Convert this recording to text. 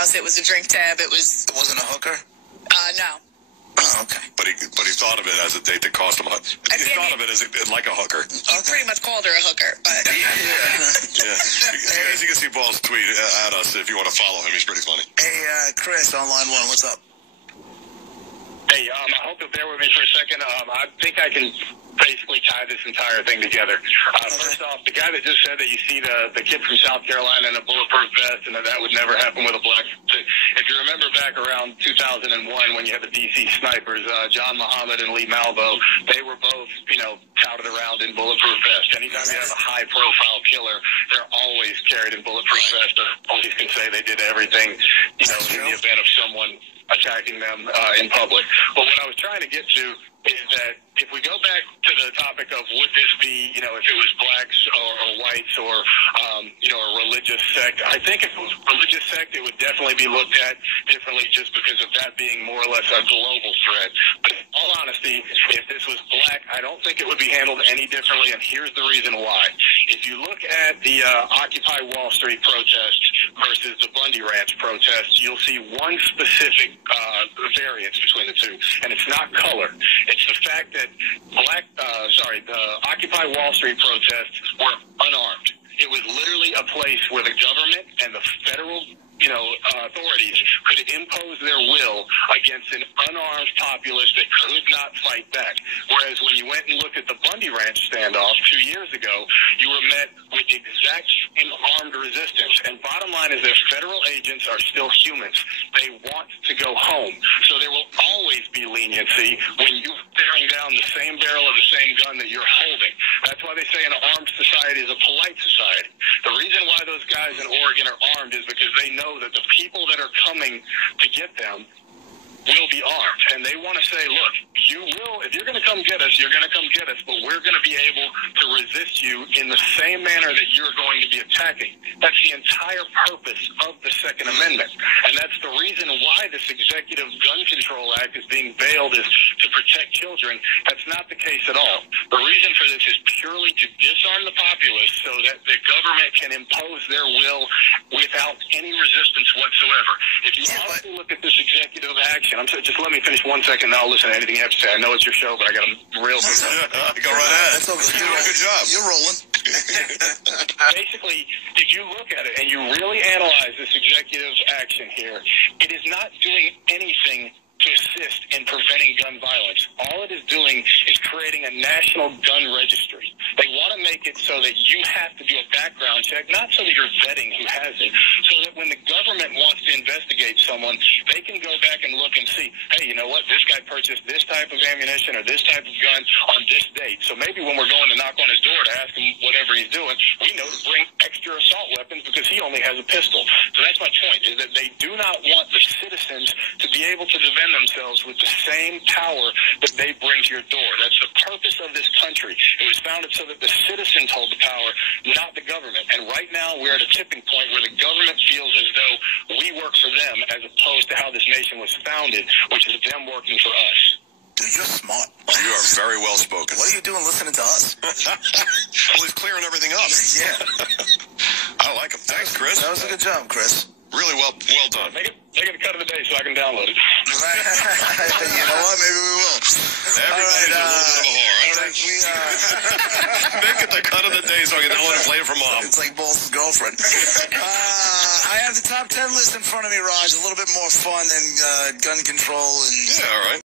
house. It was a drink tab. It wasn't a hooker? No. Oh, okay. But he thought of it as a date that cost him. He thought of it as like a hooker. He pretty much called her a hooker, but yeah. As you can see, Paul's tweet at us if you want to follow him. He's pretty funny. Hey, Chris, on line one, what's up? Hey, I hope you'll bear with me for a second. I think I can basically tie this entire thing together. First off, the guy that just said that you see the kid from South Carolina in a bulletproof vest and that would never happen with a black. If you remember back around 2001 when you had the D.C. snipers, John Muhammad and Lee Malvo, they were both, touted around in bulletproof vests. Anytime you have a high-profile killer, they're always carried in bulletproof vests. The police can say they did everything, in the event of someone attacking them in public. But what I was trying to get to is that if we go back to the topic of would this be, if it was blacks or whites or, a religious sect, I think if it was a religious sect, it would definitely be looked at differently just because of that being more or less a global threat. But in all honesty, if this was black, I don't think it would be handled any differently, and here's the reason why. If you look at the Occupy Wall Street protests versus the Bundy Ranch protests, you'll see one specific variance between the two, and it's not color. It's the fact that the Occupy Wall Street protests were unarmed. It was literally a place where the government and the federal authorities could impose their will against an unarmed populace that could not fight back. Whereas when you went and looked at the Bundy Ranch standoff 2 years ago, you were met with the exact same armed resistance. And bottom line is that federal agents are still humans. They want to go home. So there will always be leniency when you're staring down the same barrel of the same gun that you're holding. That's why they say an armed society is a polite society. The reason why those guys in Oregon are armed is because they know that the people that are coming to get them will be armed. And they want to say, look, if you're going to come get us, you're going to come get us, but we're going to be able to resist you in the same manner that you're going to be attacking. That's the entire purpose of the Second Amendment. And that's the reason why this Executive Gun Control Act is being veiled is to protect children. That's not the case at all. The reason for this is purely to disarm the populace so that the government can impose their will without any resistance whatsoever. If you honestly look at this executive action, just let me finish 1 second and I'll listen to anything you have to say. I know it's your show, but I got a real quick. Go right ahead. You're doing a good job. You're rolling. Basically, if you look at it and you really analyze this executive action here, it is not doing anything to assist in preventing gun violence. All it is doing is creating a national gun registry. They want to make it so that you have to do a background check, not so that you're vetting who has it, so that when the government wants to investigate someone, they can go back and look and see, hey, you know what, this guy purchased this type of ammunition or this type of gun on this date. So maybe when we're going to knock on his door to ask him whatever he's doing, we know to bring extra assault weapons because he only has a pistol. So that's my point, is that they do not want the citizens to be able to defend themselves with the same power that they bring to your door. That's the purpose of this country. It was founded so that the citizens hold the power, not the government. And right now we're at a tipping point where the government feels as though we work for them as opposed to how this nation was founded, which is them working for us. Dude, you're smart. You are very well spoken. What are you doing listening to us? Well, he's clearing everything up. Yeah. I like him. Thanks, Chris. That was a good job, Chris. Really well done. Make it a cut of the day so I can download it. You know what? Maybe we will. Everybody's a little bit of a whore. Make it the cut of the day so I can download and play it for mom. It's like Bolt's girlfriend. I have the top 10 list in front of me, Raj. A little bit more fun than gun control and... Yeah, all right.